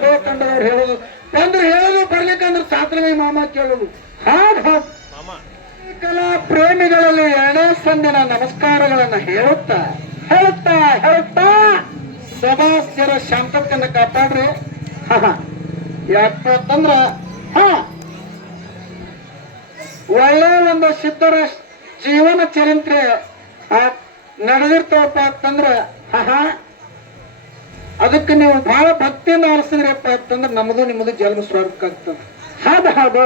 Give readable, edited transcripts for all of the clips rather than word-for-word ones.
ಉಭಯ ತಂಡದವ್ರು ಹೇಳೋದು ಬಂದ್ರೆ ಹೇಳೋದು ಬರ್ಲಿಕ್ಕಂದ್ರೆ ಸಾತ್ರಂಗಿ ಮಾಮ ಕೇಳೋದು. ಹೌದು ಕಲಾ ಪ್ರೇಮಿಗಳಲ್ಲಿ ಎರಡೇ ಸಂದಿನ ನಮಸ್ಕಾರಗಳನ್ನ ಹೇಳುತ್ತಾ ಹೇಳುತ್ತಾ ಹೇಳುತ್ತಾ ಸಭಾಸ್ಥರ ಶಾಂತತೆಯನ್ನು ಕಾಪಾಡ್ರಿ. ಯಾಕಂದ್ರ ಒಳ್ಳೆ ಒಂದು ಸಿದ್ಧರ ಜೀವನ ಚರಿತ್ರೆ ನಡೆದಿರ್ತಾವಪ್ಪ ಅಂತಂದ್ರ ಅದಕ್ಕೆ ನೀವು ಬಹಳ ಭಕ್ತಿಯಿಂದ ಆರಿಸಿದ್ರಪ್ಪ ಅಂತಂದ್ರೆ ನಮ್ಮದು ನಿಮ್ಮದು ಜನ್ಮ ಸ್ವಾರ್ಥ ಆಗ್ತದೆ. ಹೌದು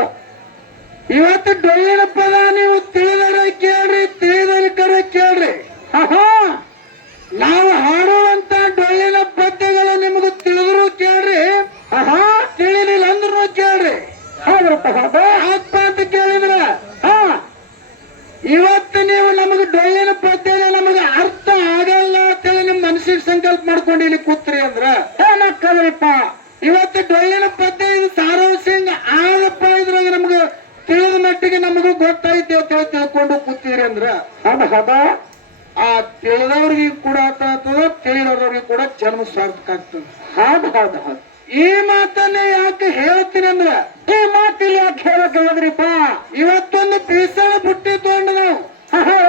ಇವತ್ತು ಡೊಳ್ಳಿನ ಪದ ನೀವು ತಿಳಿದರೆ ಕೇಳ್ರಿ, ತಿಳಿದಲಿಕ್ಕರೆ ಕೇಳ್ರಿ. ನಾವು ಹಾಡುವಂತ ಡೊಳ್ಳಿನ ಪದ್ಯಗಳು ನಿಮ್ಗೆ ತಿಳಿದ್ರು ಕೇಳ್ರಿ, ತಿಳಿಲಿಲ್ಲ ಅಂದ್ರೂ ಕೇಳ್ರಿ. ಆತ್ಮ ಅಂತ ಕೇಳಿದ್ರ ಇವತ್ತು ನೀವು ನಮಗೆ ಡೊಳ್ಳಿನ ಪದ್ಯ ನಮಗೆ ಅರ್ಥ ಆಗಲ್ಲ ಅಂತೇಳಿ ನಿಮ್ ಮನಸ್ಸಿಗೆ ಸಂಕಲ್ಪ ಮಾಡ್ಕೊಂಡು ಇಲ್ಲಿ ಕೂತ್ರಿ ಅಂದ್ರ ಏನಕ್ಕದ್ರಿಪ್ಪ. ಇವತ್ತು ಡೊಳ್ಳಿನ ಪದ್ಯ ಇದು ಸಾರಾಂಶ ಆದಪ್ಪ ಇದ್ರಾಗ ನಮ್ಗೆ ತಿಳಿದ ಮಟ್ಟಿಗೆ ನಮಗೂ ಗೊತ್ತಾಯ್ತು ಅಂತ ತಿಳ್ಕೊಂಡು ಕೂತಿದ್ರಿ ಅಂದ್ರ ಆ ತಿಳಿದವ್ರಿಗೆ ಕೂಡ ಆಗ್ತದ, ತಿಳಿದವ್ರಿಗೆ ಕೂಡ ಜನ್ಮ ಸಾರ್ಥಕ ಆಗ್ತದೆ. ಹೌದು ಈ ಮಾತನ್ನ ಯಾಕೆ ಹೇಳ್ತೀನಿ ಅಂದ್ರ ಈ ಮಾತಿಲ್ಲಿ ಯಾಕೆ ಹೇಳಕ್ ಹೇಳಿದ್ರಿಪ್ಪ. ಇವತ್ತೊಂದು ಬೀಸಳ ಬುಟ್ಟಿ ತಗೊಂಡು ನಾವು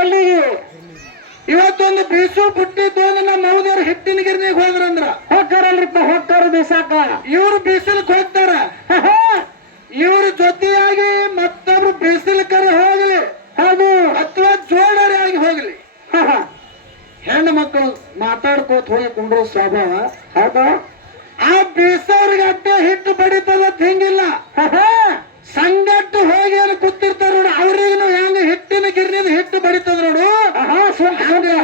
ಅಲ್ಲಿಗೆ ಇವತ್ತೊಂದು ಬೀಸು ಬುಟ್ಟಿ ತಗೊಂಡು ನಮ್ಮ ಮೌದಿಯವ್ರು ಹಿಟ್ಟಿನ ಗಿರ್ನಿಗೆ ಹೋದ್ರಂದ್ರ ಹೋಗ್ತಾರಲ್ರಿಪ್ಪ, ಹೋಗ್ತಾರ ಬೀಸಾಕ. ಇವ್ರು ಬೀಸಲಕ್ ಹೋಗ್ತಾರ, ಇವ್ರ ಜೊತೆಯಾಗಿ ಮತ್ತೊಬ್ರು ಬೀಸಲಕರ ಹೋಗ್ಲಿ ಅದು ಅಥವಾ ಜೋಡರಿ ಆಗಿ ಹೋಗ್ಲಿ ಹೆಣ್ಣು ಮಕ್ಕಳು ಮಾತಾಡ್ಕೋತ ಹೋಗಿ ಕುಂಡ್ರೋ ಸ್ವಭಾವ. ಹೌದಾ ಆ ಬೀಸವ್ರಿಗೆ ಅಡ್ಡ ಹಿಟ್ಟು ಬಡಿತದ ಹಿಂಗಿಲ್ಲ, ಸಂಗಟ್ಟು ಹೋಗಿ ಅಲ್ಲಿ ಕೂತಿರ್ತಾರ ನೋಡು, ಅವ್ರಿಗೂ ಹೆಂಗ ಹಿಟ್ಟಿನ ಗಿರ್ನಿದ ಹಿಟ್ಟು ಬಡಿತದ ನೋಡು.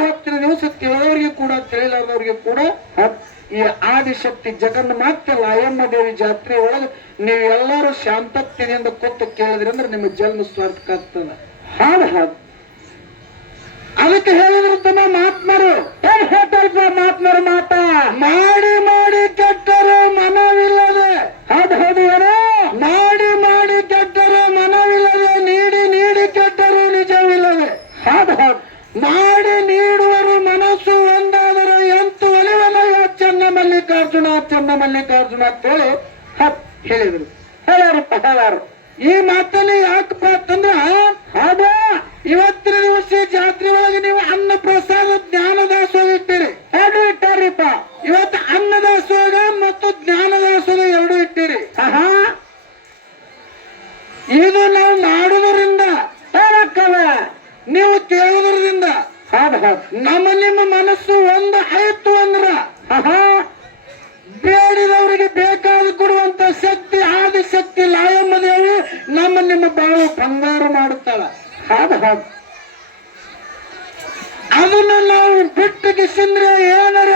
ಹೋಗ್ತೀನಿ ದಿವಸ ತಿಳಿದವ್ರಿಗೆ ಕೂಡ ತಿಳಿಲಾರ್ದವ್ರಿಗೆ ಕೂಡ ಈ ಆದಿಶಕ್ತಿ ಜಗನ್ನ ಮಾತ್ರ ಅಯ್ಯಮ್ಮ ದೇವಿ ಜಾತ್ರೆ ಒಳಗೆ ನೀವೆಲ್ಲರೂ ಶಾಂತತೆಯಿಂದ ಕೂತು ಕೇಳಿದ್ರಿ ಅಂದ್ರೆ ನಿಮ್ಮ ಜನ್ಮ ಸ್ವಾರ್ಥಕ ಆಗ್ತದ. ಹೌದು ಅದಕ್ಕೆ ಹೇಳಿದ್ರು ತಮ್ಮ ಮಾತ್ಮರು ಏನ್ ಹೇಳ್ತಾರಪ್ಪ, ಮಾತ್ಮರು ಮಾತ ಮಾಡಿ ಮಾಡಿ ಕೆಟ್ಟರು ಮನವಿಲ್ಲದೆ. ಹೌದು ಏನೋ ಮಾಡಿ ಮಾಡಿ ಕೆಟ್ಟರು ಮನವಿಲ್ಲದೆ, ನೀಡಿ ನೀಡಿ ಕೆಟ್ಟರು ನಿಜವಿಲ್ಲದೆ. ಹೌದು ಮಾಡಿ ನೀಡುವರು ಮನಸ್ಸು ಒಂದಾದರೆ ಎಂತು ಒಲಿವಲಯ ಚೆನ್ನ ಮಲ್ಲಿಕಾರ್ಜುನ ಚೆನ್ನ ಮಲ್ಲಿಕಾರ್ಜುನ ಅಂತೇಳಿ ಹೇಳಿದ್ರು. ಹೇಳಾರು ಈ ಮಾತನ್ನ ಯಾಕಪ್ಪ ಅಂತಂದ್ರ ಹೌದಾ ಇವತ್ತಿನ ದಿವಸ ಜಾತ್ರೆ ಒಳಗೆ ನೀವು ಅನ್ನ ಪ್ರಸಾದ ಜ್ಞಾನದಾಸೋಗ ಇಟ್ಟಿರಿ, ಎರಡು ಇಟ್ಟಾರಿಪ್ಪ. ಇವತ್ತು ಅನ್ನದಾಸೋಗ ಮತ್ತು ಜ್ಞಾನದಾಸೋಗ ಎರಡು ಇಟ್ಟಿರಿ. ಇದು ನಾವು ಮಾಡುವುದರಿಂದ ಹೇಳಕ್ಕಲ್ಲ, ನೀವು ಕೇಳುವುದರಿಂದ ನಮ್ಮ ನಿಮ್ಮ ಮನಸ್ಸು ಒಂದು ಆಯ್ತು ಅಂದ್ರ ಬೇಡಿದವರಿಗೆ ಬೇಕಾದ ಕೊಡುವಂತ ಶಕ್ತಿ ಆದಿಶಕ್ತಿ ಲಾಯಮ್ಮ ದೇವಿ ನಮ್ಮ ನಿಮ್ಮ ಬಾಳು ಬಂಗಾರ ಮಾಡುತ್ತಾಳ. ಅದನ್ನು ನಾವು ಬಿಟ್ಟು ಕಿಸಿಂದ್ರೆ ಏನಾರ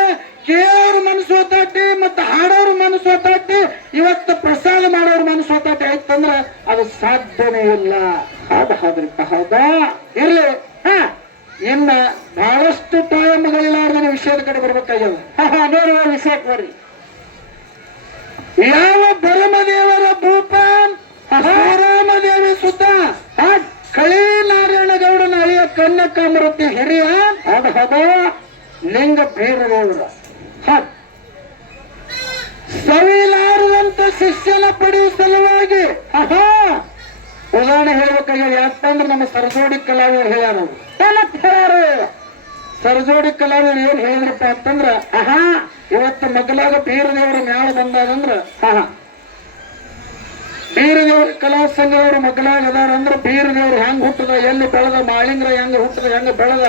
ಕೇಳೋರು ಮನಸ್ಸು ಒತ್ತಾಟಿ ಮತ್ತು ಹಾಡೋರು ಮನಸ್ಸು ಒತ್ತಾಟಿ ಇವತ್ತು ಪ್ರಸಾದ ಮಾಡೋರು ಮನಸ್ಸು ಒತ್ತಾಟಿ ಆಯ್ತಂದ್ರ ಅದು ಸಾಧ್ಯನೇ ಇಲ್ಲ. ಹೌದ್ರಿಪ್ಪ ಹೌದಾ ಇರ್ಲಿ. ಇನ್ನ ಬಹಳಷ್ಟು ಟೈಮ್ಗಳಿಲ್ಲಾರ್ದ ವಿಷಯದ ಕಡೆ ಬರ್ಬೇಕಾಗ್ಯದ. ಅದೇ ವಿಷಯಕ್ಕೆ ಬರ್ರಿ. ಯಾವ ಬರಮದೇವರ ಭೂಪ ರಾಮದೇವಿ ಸುತ ಕಳಿ ನಾರಾಯಣ ಗೌಡನ ಅಳಿಯ ಕನ್ಯಕಾಮರತಿ ಹಿರಿಯ ಅದು ಲಿಂಗ ಬೀರದೇವರ ಸವಿಲಾರದಂತ ಶಿಷ್ಯನ ಪಡೆಯುವ ಸಲುವಾಗಿ ಉದಾಹರಣೆ ಹೇಳ್ಬೇಕಾಗ್ಯದ. ಯಾಕಂದ್ರೆ ನಮ್ಮ ಸರಜೋಡಿ ಕಲಾವಿದರು ಹೇಳ್ಯಾರು. ಸರಜೋಡಿ ಕಲಾವಿದರು ಏನ್ ಹೇಳಿದ್ರಪ್ಪ ಅಂತಂದ್ರ ಇವತ್ತು ಮಗಲಾಗ ಬೀರದೇವರ ಮ್ಯಾಲ ಬಂದಾಗಂದ್ರ ಬೀರದೇವ್ರ ಕಲಾ ಸಂಘದವ್ರು ಮಗಲಾಗ ಅದಾರ ಅಂದ್ರ ಬೀರದೇವ್ರು ಹೆಂಗ್ ಹುಟ್ಟದ, ಎಲ್ಲಿ ಬೆಳೆದ, ಮಾಳಿಂಗ್ರ ಹೆಂಗ ಹುಟ್ಟದ, ಹೆಂಗ ಬೆಳೆದ,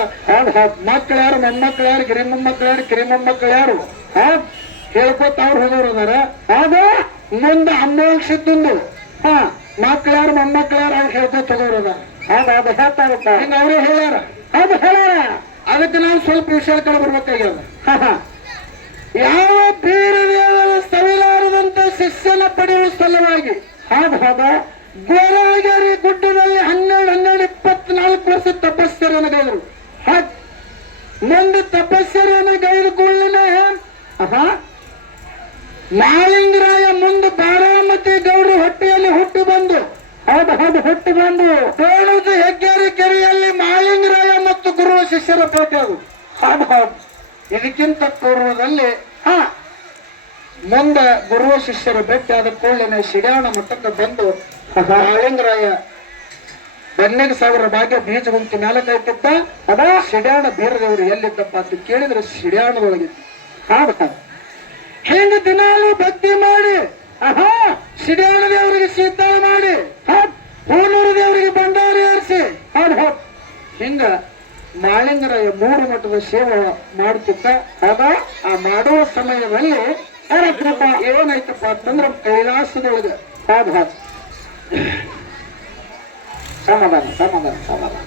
ಮಕ್ಕಳು ಯಾರು, ಮೊಮ್ಮಕ್ಕಳು ಯಾರು, ಗಿರಿ ಮೊಮ್ಮಕ್ಕಳು ಯಾರು, ಕಿರಿ ಮೊಮ್ಮಕ್ಕಳು ಯಾರು ಹೇಳ್ಕೊತ ಅವ್ರು ಹೋದವ್ರು ಅದಾರ. ಆಗ ಮುಂದೆ ಅಮ್ಮೋಕ್ಷಿದ್ದು ಮಕ್ಕಳು ಯಾರು, ಮೊಮ್ಮಕ್ಕಳು ಯಾರು ಅವ್ರು ಹೇಳ್ಕೊತ ಹೋಗೋರು ಅದಾರ. ಅದು ಹೇಳ್ತಾರಪ್ಪ ಹಿಂಗ ಅವ್ರೇ ಹೇಳ್ಯಾರ. ಅದು ಹೇಳ್ಯಾರ. ಅದಕ್ಕೆ ನಾವು ಸ್ವಲ್ಪ ವಿಷಯ ಕಡೆ ಬರ್ಬೇಕಾಗ್ಯದ. ಯಾವ ಬೀರದೇವರ ಸವಿಲಾರದಂತ ಶಿಷ್ಯನ ಪಡೆಯುವ ಸಲುವಾಗಿ ಗೋರಾಗೇರಿ ಗುಡ್ಡದಲ್ಲಿ 12-24 ವರ್ಷ ತಪಸ್ಸರನ್ನು ಗೈದರು. ಮುಂದೆ ತಪಸ್ಸರನ್ನು ಗೈದ ಕೂಡಲೇ ಮಾಳಿಂಗರಾಯ ಮುಂದೆ ಬಾರಾಮತಿ ಗೌಡ್ರ ಹೊಟ್ಟೆಯಲ್ಲಿ ಹುಟ್ಟು ಬಂದು ಹುಟ್ಟು ಬಂದು ತೋಳುದು ಹೆಗ್ಗೇರಿ ಕೆರೆಯಲ್ಲಿ ಮಾಳಿಂಗರಾಯ ಮತ್ತು ಗುರು ಶಿಷ್ಯರ ಪೇಟೆ ಅದು. ಇದಕ್ಕಿಂತ ಪೂರ್ವದಲ್ಲಿ ಮುಂದ ಗುರು ಶಿಷ್ಯರು ಭೇಟಿ ಆದ ಕೂಡಲೇ ಶಿಡ್ಯಾಣ ಮಠಕ್ಕೆ ಬಂದು ಮಾಳಿಂಗರಾಯ ಬನ್ನಿಗೆ ಸಾವಿರ ಭಾಗ್ಯ ಬೀಜ ಗುಂತಿ ಮ್ಯಾಲ ಕೈತಿದ್ದ ಅದ ಶಿಡ್ಯಾಣ ಬೀರದೇವರು ಎಲ್ಲಿದ್ದಪ್ಪ ಅಂತ ಕೇಳಿದ್ರೆ ಶಿಡ್ಯಾಣದೊಳಗಿತ್ತು. ಹಿಂಗ ದಿನಾಲು ಭಕ್ತಿ ಮಾಡಿ ಶಿಡ್ಯಾಣ ದೇವರಿಗೆ ಶೀತಾಳ ಮಾಡಿ ಹೂನೂರು ದೇವರಿಗೆ ಭಂಡಾರಿ ಏರಿಸಿ ಹಿಂಗ ಮಾಳಿಂಗರಾಯ 3 ಮಠದ ಸೇವೆ ಮಾಡುತ್ತಿದ್ದ. ಆಗ ಆ ಮಾಡುವ ಸಮಯದಲ್ಲಿ ಏನಾಯ್ತಪ್ಪ ಅಂತಂದ್ರ ಕೈಲಾಸದೊಳಗ ಸಮಾಧಾನ ಸಮಾಧಾನ ಸಮಾಧಾನ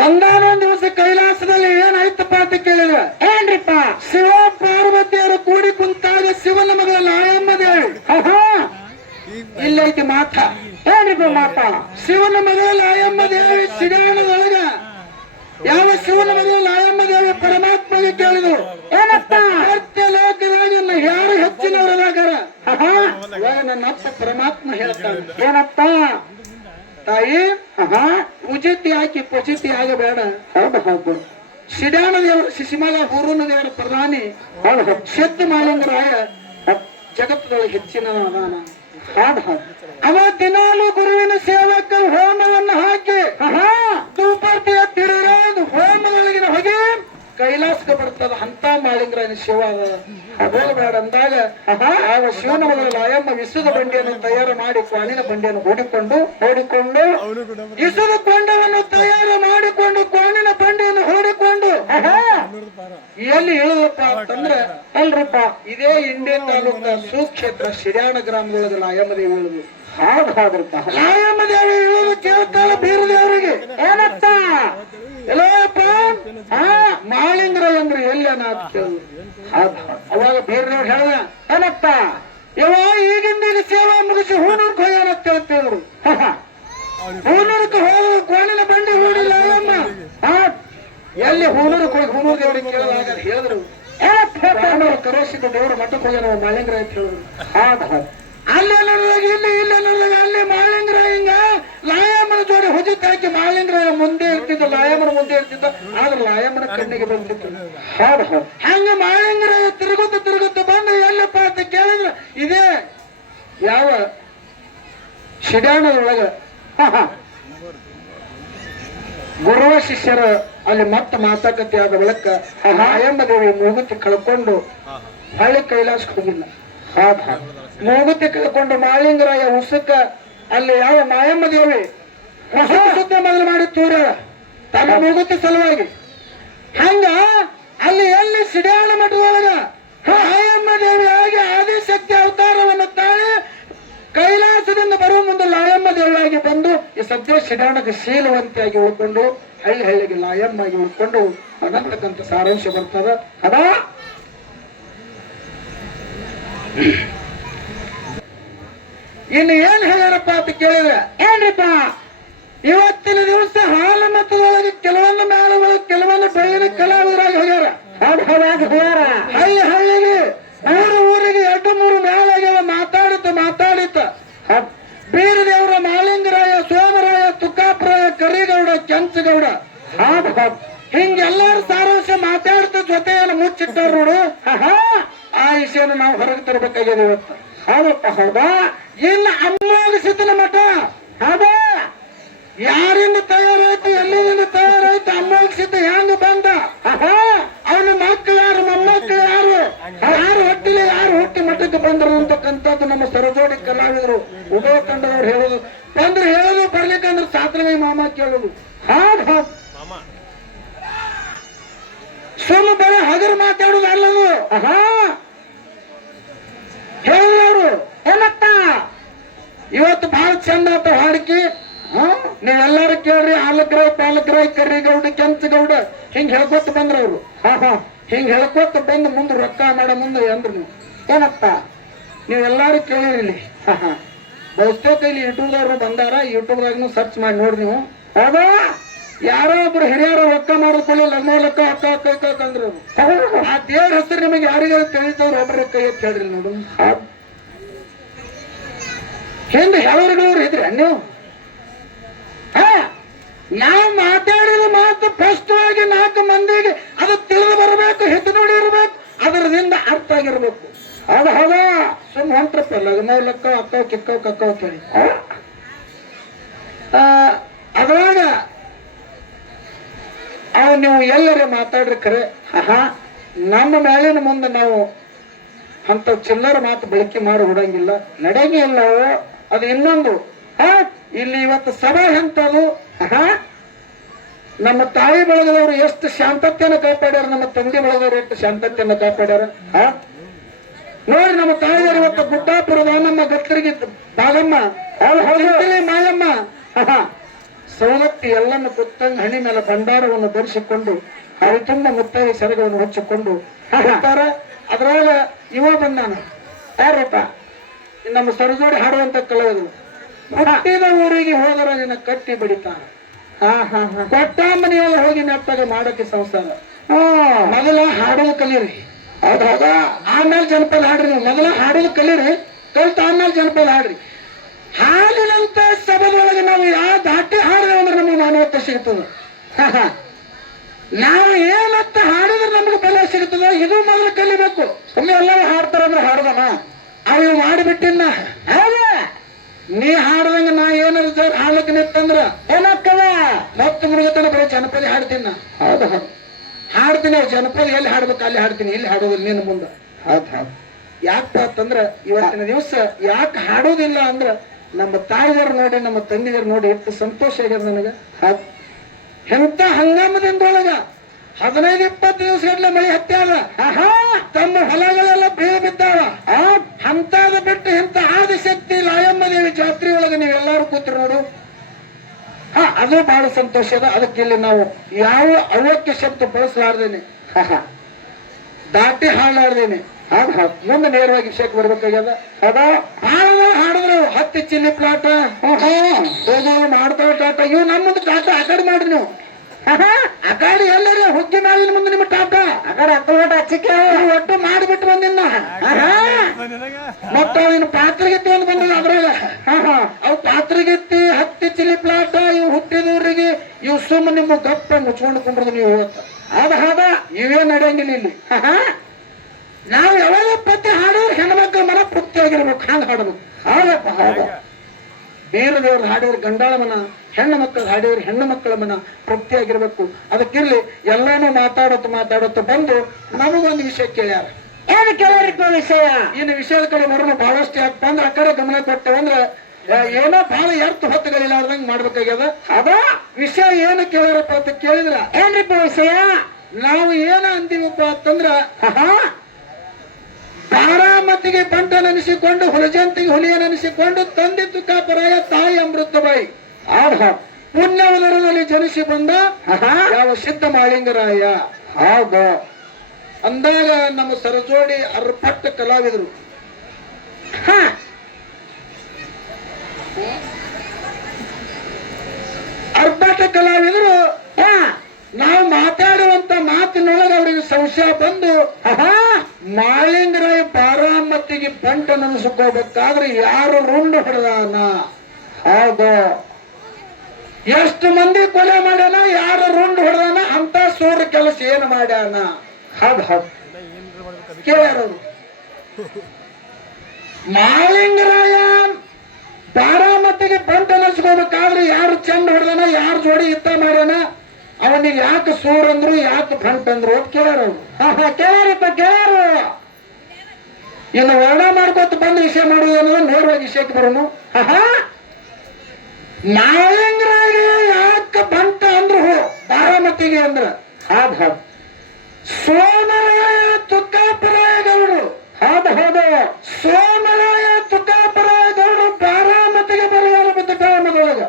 ಒಂದಾನೊಂದ್ ದಿವಸ ಕೈಲಾಸದಲ್ಲಿ ಏನಾಯ್ತಪ್ಪ ಅಂತ ಕೇಳಿದ್ರೆ ಏನ್ರಿಪ್ಪ ಶಿವ ಪಾರ್ವತಿಯರು ಕೂಡಿ ಕುಂತಾಗ ಶಿವನ ಮಗಳ ನಾಯಮ್ಮ ದೇವಿ ಇಲ್ಲೈತಿ ಮಾತ ಏನ್ರಿಪ್ಪ ಮಾತ ಶಿವನ ಮಗಳ ನಾಯಮ್ಮ ದೇವಿ ಶಿಡ್ಯಾಣದೊಳಗ ಯಾವ ಶಿವನ ಮಗಳ ನಾಯಮ್ಮ ದೇವಿ ಪರಮಾತ್ಮಗೆ ಕೇಳಿದ್ರು ಏನಪ್ಪ ಸತ್ಯ ಲೋಕದಾಗ ಯಾರು ಹೆಚ್ಚಿನವರದಾಗಾರ ಇವಾಗ ನನ್ನ ಅಪ್ಪ ಪರಮಾತ್ಮ ಹೇಳ್ತಾನೆ ಏನಪ್ಪ ತಾಯಿ ಪೂಜಿತಿ ಹಾಕಿ ಪೂಜಿತಿ ಆಗಬೇಡ. ಹೌದು ಹೌದು ಶಿಡ್ಯಾಣ ದೇವರು ಶಿಶಿಮಲ ಹೂರೂನ ದೇವರ ಪ್ರಧಾನಿ ಶೆತ್ತು ಮಾಳಿಂಗರಾಯ ಜಗತ್ತದೊಳಗೆ ಹೆಚ್ಚಿನ ಅವ ದಿನಾಲು ಗುರುವಿನ ಸೇವಕ ಹೋಮವನ್ನು ಹಾಕಿ ತೂಪರ್ತಿಯ ತಿರುವುದು ಹೋಮದೊಳಗಿನ ಹೊಗೆ ಕೈಲಾಸಕ್ಕೆ ಬರ್ತದ ಅಂತ ಮಾಳಿಂಗರಾಯನ ಶಿವ ಹೋಗಬೇಡ ಅಂದಾಗ ಆಗ ಶಿವನ ಮೊದಲ ಆಯಮ್ಮ ವಿಸುದ ಬಂಡಿಯನ್ನು ತಯಾರು ಮಾಡಿ ಕ್ವಾಣಿನ ಬಂಡಿಯನ್ನು ಹೂಡಿಕೊಂಡು ವಿಸುದ ಕೊಂಡವನ್ನು ತಯಾರು ಮಾಡಿಕೊಂಡು ಕ್ವಾಣಿನ ಬಂಡಿಯನ್ನು ಹೂಡಿಕೊಂಡು ಎಲ್ಲಿ ಇಳುದಪ್ಪ ಅಂತಂದ್ರೆ ಅಲ್ರಪ್ಪ ಇದೇ ಇಂಡಿ ತಾಲೂಕ ಸುಕ್ಷೇತ್ರ ಶಿಡ್ಯಾಣ ಗ್ರಾಮದೊಳಗೆ ಆಯಮ್ಮ ದೇವಿ ಇಳುದು ಹಾದ್ರಪ್ಪ ಆಯಮ್ಮ ದೇವಿ ಇಳುದು ಕೇಳ್ತಾಳ ಬೀರದೇವರಿಗೆ ಏನಪ್ಪ ಎಲ್ಲಪ್ಪ ಮಾಳಿಂಗರಾಯ ಅಂದ್ರೆ ಎಲ್ಲೇನ ಅವಾಗ ಬೇರೆಯವ್ರು ಹೇಳ್ದ ಏನಪ್ಪ ಯಾವ ಈಗಿಂದೀಗ ಸೇವಾ ಮುಗಿಸಿ ಹೂನೂರ್ಗೆ ಹೋಗ್ಯಾನ ಅಂತ ಹೇಳಿದ್ರು. ಹೂನೂರ್ಗೆ ಹೋದ ಕೋಣಿನ ಬಂಡಿ ಹೂಡಿಲ್ಲ ಅಮ್ಮ ಎಲ್ಲಿ ಹೂನೂರ್ಗೆ ಹೋಗಿ ಹೂನೂರು ದೇವರಿಗೆ ಕೇಳಿದಾಗ ಹೇಳಿದ್ರು ಕರೋಸಿದ್ದ ದೇವರ ಮಠಕ್ಕೆ ಹೋಗ್ಯಾನ ಮಾಳಿಂಗರಾಯ ಅಂತ ಹೇಳಿದ್ರು. ಅಲ್ಲೇ ನೋಡಿದಾಗ ಇಲ್ಲಿ ನೋಡಿದಾಗ ಅಲ್ಲಿ ಮಾಳಿಂಗರಾಯ ಹಿಂಗ ಲಾಯಮ್ಮನ ಜೋಡಿ ಹುಜಿತ್ ಹಾಕಿ ಮಾಳಿಂಗರಾಯ ಮುಂದೆ ಇರ್ತಿದ್ದ ಲಾಯಮ್ಮನ ಮುಂದೆ ಇರ್ತಿದ್ದ ಆದ್ರೆ ಲಾಯಮ್ಮನ ಕಣ್ಣಿಗೆ ಬಂದಿತ್ತು. ಹಂಗ ಮಾಳಿಂಗರಾಯ ತಿರುಗುತ್ತ ಬಂದು ಎಲ್ಲಪ್ಪ ಅಂತ ಕೇಳಿದ್ರೆ ಇದೇ ಯಾವ ಶಿಡ್ಯಾಣದೊಳಗ ಗುರುವ ಶಿಷ್ಯರ ಅಲ್ಲಿ ಮತ್ತೆ ಮಾತಾಕತೆ ಆದ ಬಳಿಕ ಆಯಮ್ಮ ದೇವಿ ಮೂಗುತಿ ಕಳ್ಕೊಂಡು ಹಳ್ಳಿ ಕೈಲಾಸಕ್ಕೆ ಹೋಗಿಲ್ಲ. ಮೂಗುತಿ ಕಳ್ಕೊಂಡು ಮಾಳಿಂಗರಾಯ ಉಸುಕ ಅಲ್ಲಿ ಯಾವ ಮಾಯಮ್ಮ ದೇವಿ ಸುತ್ತ ಮೊದಲು ಮಾಡಿ ತೂರ ತನ್ನ ಮೂಗುತಿ ಸಲುವಾಗಿ ಹಂಗ ಅಲ್ಲಿ ಎಲ್ಲಿ ಶಿಡ್ಯಾಣ ಮಠದೊಳಗ ಮಾಯಮ್ಮ ದೇವಿ ಆಗಿ ಆದಿಶಕ್ತಿ ಅವತಾರವನ್ನು ತಾಳಿ ಕೈಲಾಸದಿಂದ ಬರುವ ಮುಂದೆ ಲಾಯಮ್ಮ ದೇವಿಯಾಗಿ ಬಂದು ಈ ಸದ್ಯ ಶಿಡ್ಯಾಣಕ್ಕೆ ಶೀಲವಂತಿಯಾಗಿ ಉಳ್ಕೊಂಡು ಹಳ್ಳಿಗೆ ಲಾಯಮ್ಮ ಆಗಿ ಉಳ್ಕೊಂಡು ಅನ್ನತಕ್ಕಂಥ ಸಾರಾಂಶ ಬರ್ತದ. ಅದಾ ಇನ್ನು ಏನ್ ಹೇಳ್ಯಾರಪ್ಪ ಅಂತ ಕೇಳಿದ್ರೆ ಏನ್ರಿಪ್ಪ ಇವತ್ತಿನ ದಿವಸ ಹಾಲು ಮತದೊಳಗೆ ಕೆಲವೊಂದು ಮೇಳಗಳು ಕೆಲವೊಂದು ಬೆಳ್ಳಿನ ಕಲಾವಿದರಾಗಿ ಹೋಗ್ಯಾರ. ಹಳ್ಳಿಗೆ ಊರಿಗೆ 2-3 ಮೇಳ ಆಗ್ಯಾವ. ಮಾತಾಡಿತ ಬೀರದೇವರ ಮಾಳಿಂಗರಾಯ ಸೋಮರಾಯ ತುಕ್ಕಾಪರಾಯ ಕರಿಗೌಡ ಕೆಂಚಗೌಡ ಹಿಂಗೆಲ್ಲಾರು ಸಾರಾಂಶ ಮಾತಾಡ್ತ ಜೊತೆಯನ್ನು ಮುಚ್ಚಿಟ್ಟಾರ ನೋಡು. ಆ ವಿಷಯನ ನಾವು ಹೊರಗೆ ತರಬೇಕಾಗಿದೆ ಇವತ್ತು. ಹೌದಪ್ಪ ಹೌದಾ ಇನ್ನು ಅಮ್ಮೋಗಿಸಿದ್ದನ ಮಠ ಹೌದ ಯಾರಿಂದ ತಯಾರಾಯ್ತು ಎಲ್ಲಿಂದ ತಯಾರಾಯ್ತು ಅಮ್ಮೋಗಿಸಿದ್ದ ಹೆಂಗ ಬಂದ ಅವನ ಮಕ್ಕಳು ಯಾರು ಮೊಮ್ಮಕ್ಕಳು ಯಾರು ಹೊಟ್ಟಿಲೆ ಯಾರು ಹೊಟ್ಟಿ ಮಠಕ್ಕೆ ಬಂದರು ಅಂತಕ್ಕಂಥದ್ದು ನಮ್ಮ ಸರಜೋಡಿ ಕಲಾವಿದರು ಉಭಯ ತಂಡದವ್ರು ಹೇಳೋದು ಬಂದ್ರೆ ಹೇಳೋದು ಬರ್ಲಿಕ್ಕಂದ್ರೆ ಸಾತ್ರಂಗೈ ಮಾಮ ಕೇಳೋದು. ಹೌದು ಸುಮ್ಮ ಬರೀ ಹಗರು ಮಾತಾಡೋದು ಅಲ್ಲದು ಹೇಳಿದವರು ಏನತ್ತ ಇವತ್ತು ಬಹಳ ಚಂದ ಆತ ಹಾಡಿಕೆ. ನೀವೆಲ್ಲಾರು ಕೇಳ್ರಿ ಹಾಲಗ್ರಾಯ್ ಪಾಲಗ್ರಾಯ್ ಕರಿಗೌಡ ಕೆಂಚಗೌಡ ಹಿಂಗ್ ಹೇಳ್ಕೊತ ಬಂದ್ರವ್ರು. ಹಿಂಗ್ ಹೇಳ್ಕೊತ ಬಂದು ಮುಂದೆ ರೊಕ್ಕ ಮಾಡ ಮುಂದೆ ಅಂದ್ರು ನೀವು ಏನಪ್ಪ ನೀವೆಲ್ಲಾರು ಕೇಳಿರಿ. ಬಹುತೇಕ ಇಲ್ಲಿ ಯೂಟ್ಯೂಬ್ದವ್ರು ಬಂದಾರ. ಯೂಟ್ಯೂಬ್ದಾಗೂ ಸರ್ಚ್ ಮಾಡಿ ನೋಡ್ರಿ ನೀವು. ಹೌದಾ ಯಾರೋ ಒಬ್ರು ಹಿರಿಯರು ಒಕ್ಕ ಮಾಡಿಕೊಳ್ಳಿ ಲಗ್ನ ಲೆಕ್ಕ ಅಕ್ಕ ಅಕ್ಕ ಅಕ್ಕ ಅಂದ್ರು ಆ ದೇವ್ರ ಹೆಸರು ನಿಮಗೆ ಯಾರಿಗಾರು ತಿಳಿದವ್ರು ಒಬ್ಬರ ಕೈ ಎತ್ತಿ ಹೇಳ್ರಿ ನೋಡು ಹಿಂದೆ ಹೇಳೋರ್ಗಳವ್ರು ಇದ್ರಿ ನೀವು ನಾವು ಮಾತಾಡಿದ ಮಾತು ಸ್ಪಷ್ಟವಾಗಿ 4 ಮಂದಿಗೆ ಅದು ತಿಳಿದು ಬರಬೇಕು, ಹಿದ್ದು ನೋಡಿ ಇರ್ಬೇಕು, ಅದರದಿಂದ ಅರ್ಥ ಆಗಿರ್ಬೇಕು. ಅದು ಹೌದ ಸುಮ್ ಹೊಂಟ್ರಪ್ಪ ಲಗ್ನ ಲೆಕ್ಕ ಅಕ್ಕ ಕಿಕ್ಕ ಕಕ್ಕ ಹೇಳಿ ಅದ್ರಾಗ ಅವ್ ನೀವು ಎಲ್ಲರೇ ಮಾತಾಡ್ರಿ ಖರೆ ನಮ್ಮ ಮೇಲಿನ ಮುಂದೆ ನಾವು ಅಂತ ಚಿಲ್ಲರ ಮಾತು ಬಳಕೆ ಮಾಡಿ ಬಿಡಂಗಿಲ್ಲ, ನಡೆಯಂಗಿಲ್ಲ. ಅದು ಇನ್ನೊಂದು ಇಲ್ಲಿ ಇವತ್ತು ಸಭೆ ಎಂತದು ನಮ್ಮ ತಾಯಿ ಬಳಗದವರು ಎಷ್ಟು ಶಾಂತತೆಯನ್ನು ಕಾಪಾಡ್ಯಾರ, ನಮ್ಮ ತಂದೆ ಬಳಗದವರು ಎಷ್ಟು ಶಾಂತತೆಯನ್ನು ಕಾಪಾಡ್ಯಾರ. ನೋಡಿ ನಮ್ಮ ತಾಯಿಯವರು ಇವತ್ತು ಗುಡ್ಡಾಪುರದ ನಮ್ಮ ಗತ್ತರಿಗೆ ಬಾಗಮ್ಮ ಮಾಯಮ್ಮ ಸವಲತ್ತಿ ಎಲ್ಲನ್ನು ಕುತ್ತಂಗ ಹಣಿ ಮೇಲೆ ಭಂಡಾರವನ್ನು ಧರಿಸಿಕೊಂಡು ಅದು ತುಂಬ ಮುತ್ತೈದೆ ಸೆರಗವನ್ನು ಹಚ್ಚಿಕೊಂಡು ಹೋಗ್ತಾರ. ಅದ್ರಾಗ ಇವ ಬಂದಾನ ಯಾರಪ್ಪ ನಮ್ಮ ಸರಜೋಡಿ ಹಾಡುವಂತ ಕಲಾವಿದರು. ಹುಟ್ಟಿದ ಊರಿಗೆ ಹೋದರ ನಿನ್ನ ಕಟ್ಟಿ ಬಡಿತಾನ, ಕೊಟ್ಟ ಮನೆಯಲ್ಲಿ ಹೋಗಿ ನೆಟ್ಟಾಗ ಮಾಡಕ್ಕೆ ಸಂಸಾರ. ಮೊದಲ ಹಾಡೋದು ಕಲೀರಿ, ಹೌದ ಆಮೇಲೆ ಜನಪದ ಹಾಡ್ರಿ. ನೀವು ಮೊದಲ ಹಾಡೋದು ಕಲೀರಿ, ಕಲ್ತ ಆಮೇಲೆ ಜನಪದ ಹಾಡ್ರಿ. ಹಾಲಿನಂತ ಸಭದೊಳಗೆ ನಾವು ಯಾವ ದಾಟಿ ಹಾಡಿದ್ರೆ ಅಂದ್ರೆ ನಮಗೆ ಮಾನವತ್ವ ಸಿಗ್ತದ. ನಾವು ಏನಂತ ಹಾಡಿದ್ರೆ ನಮ್ಗೆ ಬೆಲೆ ಸಿಗ್ತದ, ಇದು ಮೊದಲು ಕಲಿಬೇಕು. ಸುಮ್ಮನೆ ಎಲ್ಲರೂ ಹಾಡ್ತಾರಂದ್ರೆ ಹಾಡ್ದನ ಅವು ಮಾಡಿಬಿಟ್ಟಿನ ನೀ ಹಾಡ್ದಂಗ ನಾ ಏನಾರ ಹಾಡ್ಲಕ್ ನಿತ್ತಂದ್ರ ಏನಾಗ್ತದ ಮತ್ತೆ ಮುರುಗತನ ಬರೀ ಜನಪದ ಹಾಡ್ತೀನ. ಹೌದ ಹಾಡ್ತೀನಿ, ಅವ್ ಜನಪದ ಎಲ್ಲಿ ಹಾಡ್ಬೇಕು ಅಲ್ಲಿ ಹಾಡ್ತೀನಿ, ಇಲ್ಲಿ ಹಾಡೋದಿಲ್ಲ ನಿನ್ನ ಮುಂದೆ. ಹೌದ್ ಹೌದು ಯಾಕಪ್ಪ ಅಂತಂದ್ರ ಇವತ್ತಿನ ದಿವಸ ಯಾಕೆ ಹಾಡೋದಿಲ್ಲ ಅಂದ್ರ ನಮ್ಮ ತಾಯಿಯವರು ನೋಡಿ ನಮ್ಮ ತಂದೆಯರು ನೋಡಿ ಎಷ್ಟು ಸಂತೋಷ ಆಗ್ಯದ ನನಗ. ಎಂತ ಹಂಗಾಮದಿಂದೊಳಗ 15-20 ದಿವಸ ಗಟ್ಲೆ ಮಳೆ ಹತ್ಯಾದ, ತಮ್ಮ ಹೊಲಗಳೆಲ್ಲ ಬೀಳು ಬಿದ್ದಾವ. ಅಂತಾದ ಬಿಟ್ಟು ಇಂತ ಆದಿಶಕ್ತಿ ಲಾಯಮ್ಮ ದೇವಿ ಜಾತ್ರೆ ಒಳಗೆ ನೀವೆಲ್ಲರೂ ಕೂತ್ರು ನೋಡು, ಅದು ಬಹಳ ಸಂತೋಷ ಅದ. ಅದಕ್ಕೆ ಇಲ್ಲಿ ನಾವು ಯಾವ ಅವ್ಯಕ್ಯ ಶಬ್ದ ಬಳಸಲಾರ್ದೇನೆ, ದಾಟಿ ಹಾಡಲಾರ್ದೇನೆ ಮುಂದೆ ನೇರವಾಗಿ ವಿಷಯಕ್ಕೆ ಬರ್ಬೇಕಾಗ್ಯದ. ಅದ ಹಾಡಿದ್ರು 10 ಚಿಲ್ಲಿ ಪ್ಲಾಟ ಹೋಗೋರು ಮಾಡ್ತಾವ ಟಾಟ. ಇವು ನಮ್ಮ ಮುಂದೆ ಟಾಟ ಆ ಕಡೆ ಮಾಡ್ರಿ ನೀವು, ಆ ಕಡೆ ಎಲ್ಲರೂ ಹುಗ್ಗಿ ಮಾಡಿನ ಮುಂದೆ ನಿಮ್ಮ ಟಾಟ ಆ ಕಡೆ ಹತ್ತು ಹಚ್ಚಿಕೆ ಒಟ್ಟು ಮಾಡಿಬಿಟ್ಟು ಬಂದಿನ. ಮತ್ತ ಇನ್ನು ಪಾತ್ರೆಗೆತ್ತಿ ಒಂದು ಬಂದ ಅದ್ರಾಗ ಅವು ಪಾತ್ರೆಗೆತ್ತಿ 10 ಚಿಲ್ಲಿ ಪ್ಲಾಟ ಇವು ಹುಟ್ಟಿದವ್ರಿಗೆ ಇವು ಸುಮ್ಮ ನಿಮ್ಮ ಗಪ್ಪ ಮುಚ್ಕೊಂಡು ಕೊಂಡ್ರದು ನೀವು. ಅದ ಹಾದ ಇವೇ ನಡೆಯಂಗಿಲ್ಲ ಇಲ್ಲಿ. ನಾವು ಯಾವಾಗ ಪತ್ತಿ ಹಾಡಿದ್ರೆ ಹೆಣ್ಮಕ್ಳ ಮನ ತೃಪ್ತಿ ಆಗಿರ್ಬೇಕು, ಹಂಗ ಹಾಡ್ಬೇಕು. ಹೌದಪ್ಪ ಹೌದ ಬೇರೆ ದೇವ್ರ ಹಾಡಿದ್ರೆ ಗಂಡಾಳ ಮನ, ಹೆಣ್ಣು ಮಕ್ಕಳು ಹಾಡಿದ್ರೆ ಹೆಣ್ಣು ಮಕ್ಕಳ ಮನ ತೃಪ್ತಿ ಆಗಿರ್ಬೇಕು. ಅದಕ್ಕಿರ್ಲಿ ಎಲ್ಲಾನು ಮಾತಾಡತ್ತ ಬಂದು ನಮಗೊಂದು ವಿಷಯ ಕೇಳ್ಯಾರ. ಏನು ಕೇಳೋರಿಪ್ಪ ವಿಷಯ? ಇನ್ನು ವಿಷಯದ ಕಡೆ ಬರೋಣ ಬಹಳಷ್ಟು ಯಾಕಪ್ಪ ಅಂದ್ರೆ ಆ ಕಡೆ ಗಮನ ಕೊಟ್ಟೆವಂದ್ರೆ ಏನೋ ಬಹಳ ಹೊತ್ತುಗಳಿಲ್ಲಾರ್ದಂಗ್ ಮಾಡ್ಬೇಕಾಗ್ಯದ. ಅದ ವಿಷಯ ಏನು ಕೇಳಾರಪ್ಪ ಅಂತ ಕೇಳಿದ್ರ ಏನ್ರಿಪ್ಪ ವಿಷಯ? ನಾವು ಏನ ಅಂತೀವಪ್ಪ ಅಂತಂದ್ರ ಬಾರಾಮತಿಗೆ ಬಂಟನೆನಿಸಿಕೊಂಡು ಹುಲಜಂತಿಗೆ ಹುಲಿಯನೆನಿಸಿಕೊಂಡು ತಂದೆ ತುಕಾಪರಾಯ ತಾಯಿ ಅಮೃತಬಾಯಿ ಪುಣ್ಯವನರಲ್ಲಿ ಜನಿಸಿ ಬಂದ ಯಾವ ಸಿದ್ಧ ಮಾಳಿಂಗರಾಯ. ಹೌದ ಅಂದಾಗ ನಮ್ಮ ಸರಜೋಡಿ ಅರ್ಪಟ್ಟ ಕಲಾವಿದರು. ಅರ್ಪಟ್ಟ ಕಲಾವಿದರು ನಾವು ಮಾತಾಡುವಂತ ಮಾತಿನೊಳಗೆ ಅವರಿಗೆ ಸಂಶಯ ಬಂದು ಮಾಳಿಂಗರಾಯ ಬಾರಾಮತಿಗೆ ಬಂಟ ನೆನೆಸ್ಕೋಬೇಕಾದ್ರೆ ಯಾರು ರುಂಡು ಹೊಡೆದಾನ, ಹೌದು ಎಷ್ಟು ಮಂದಿ ಕೊಲೆ ಮಾಡ್ಯಾನ, ಯಾರು ರುಂಡು ಹೊಡೆದಾನ, ಅಂತ ಸೂರ್ಯ ಕೆಲಸ ಏನು ಮಾಡ್ಯಾನ. ಹೌದು ಹೌದು ಕೇಳ್ಯಾರವ್ರು. ಮಾಳಿಂಗರಾಯ ಬಾರಾಮತಿಗೆ ಬಂಟ ನೆನೆಸ್ಕೋಬೇಕಾದ್ರೆ ಯಾರು ಚಂದ ಹೊಡೆದಾನ, ಯಾರು ಜೋಡಿ ಯುದ್ಧ ಮಾಡ್ಯಾನ, ಅವನಿಗೆ ಯಾಕೆ ಸೂರ್ ಅಂದ್ರು ಯಾಕೆ ಬಂಟ್ ಅಂದ್ರು ಅಂತ ಕೇಳಾರವ್ರು. ಕೇಳಾರಪ್ಪ ಕೇಳಾರು. ಇನ್ನು ವರ್ಣ ಮಾಡ್ಕೋತ ಬಂದು ವಿಷಯ ಮಾಡುವುದು ಅನ್ನೋದು ನೇರವಾಗಿ ವಿಷಯಕ್ಕೆ ಬರೋನು. ಮಾಳಿಂಗರಾಯ ಯಾಕೆ ಬಂಟ ಅಂದ್ರು ಬಾರಾಮತಿಗೆ ಅಂದ್ರ ಸೋಮರಾಯ ತುಕಾಪರಾಯ ಗೌಡು. ಹೌದು ಸೋಮರಾಯ ತುಕಾಪರಾಯ ಗೌಡು ಬಾರಾಮತಿಗೆ ಬರಗಾಲ ಬಿದ್ದ ಟೈಮದೊಳಗ